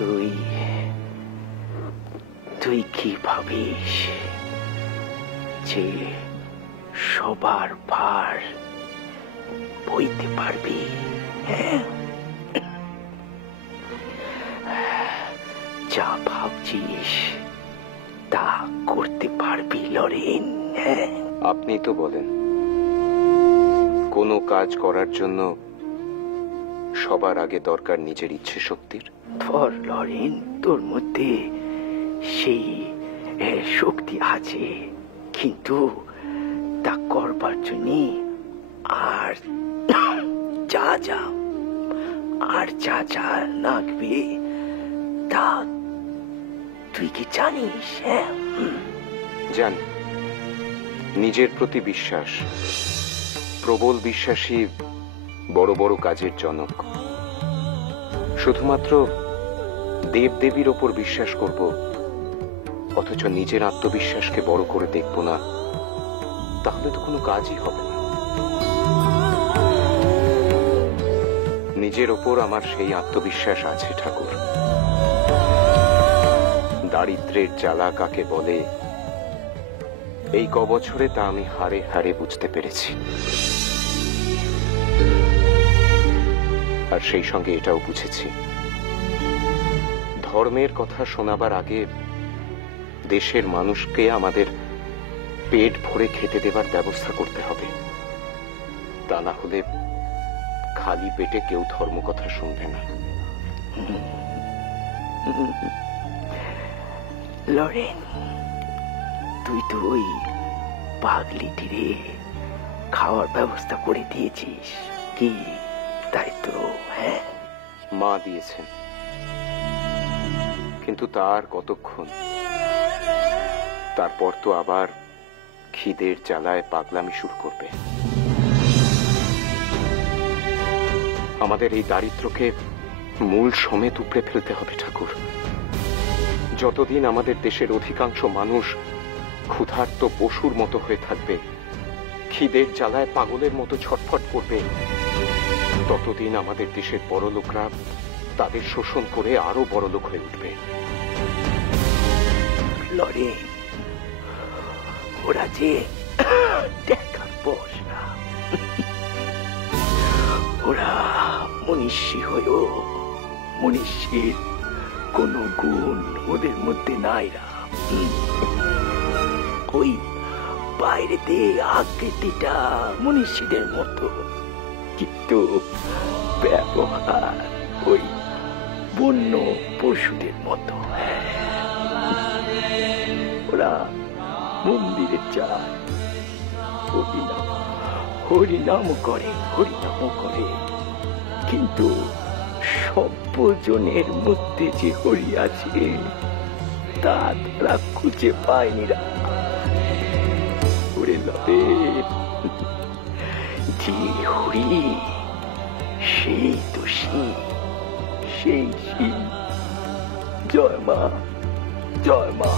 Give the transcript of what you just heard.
তুই তুই কি ভাবিস যে সবার ভার বইতে পারবি? হ্যাঁ, যা ভাবছিস তা করতে পারবি লরেন? হ্যাঁ, আপনি তো বলেন কোনো কাজ করার জন্য সবার আগে দরকার নিজের ইচ্ছে শক্তির। ধর লরেন, তোর মধ্যে সেই শক্তি আছে, কিন্তু তা করবার জন্য আর যা যা লাগবে তা তুই কি জানিস? হ্যাঁ, জানি। নিজের প্রতি বিশ্বাস, প্রবল বিশ্বাসী বড় বড় কাজের জনক। শুধুমাত্র দেবদেবীর ওপর বিশ্বাস করব, অথচ নিজের আত্মবিশ্বাসকে বড় করে দেখব না, তাহলে তো কোনো কাজই হবে না। নিজের ওপর আমার সেই আত্মবিশ্বাস আছে ঠাকুর। দারিদ্র্যের জ্বালা কাকে বলে এই কবছরে তা আমি হারে হারে বুঝতে পেরেছি। আর সেই সঙ্গে এটাও বুঝেছি, ধর্মের কথা শোনাবার আগে দেশের মানুষকে আমাদের পেট ভরে খেতে দেবার ব্যবস্থা করতে হবে। তা না হলে খালি পেটে কেউ ধর্ম কথা শুনবে না। লরেন, তুই তো ওই পাগলিটিরে খাওয়ার ব্যবস্থা করে দিয়েছিস কি? তাই তো? হ্যাঁ, মা দিয়েছেন, কিন্তু তার কতক্ষণ? তারপর তো আবার খিদের জ্বালায় পাগলামি শুরু করবে। আমাদের এই দারিদ্র্যকে মূল সমেত উপড়ে ফেলতে হবে ঠাকুর। যতদিন আমাদের দেশের অধিকাংশ মানুষ ক্ষুধার্ত পশুর মতো হয়ে থাকবে, খিদের জ্বালায় পাগলের মতো ছটফট করবে, ততদিন আমাদের দেশের বড়লোকরা তাদের শোষণ করে আরো বড়লোক হয়ে উঠবে। লরেন, ওরা যে দেখার বস না, ওরা মনীষী হয়েও মনীষীর কোন গুণ ওদের মধ্যে নাইরা। ওই বাইরেতে আকৃতিটা মনীষীদের মতো, কিন্তু ব্যবহার ওই বন্য পশুদের মতো। ওরা মন্দিরে যায়, হরিনাম করে, কিন্তু সভ্যজনের মধ্যে যে হরি আছে তা তারা খুঁজে পায়নি। ওরে লবে, যে হরি সেই তো শিব, সেই শিব। জয় মা, জয় মা।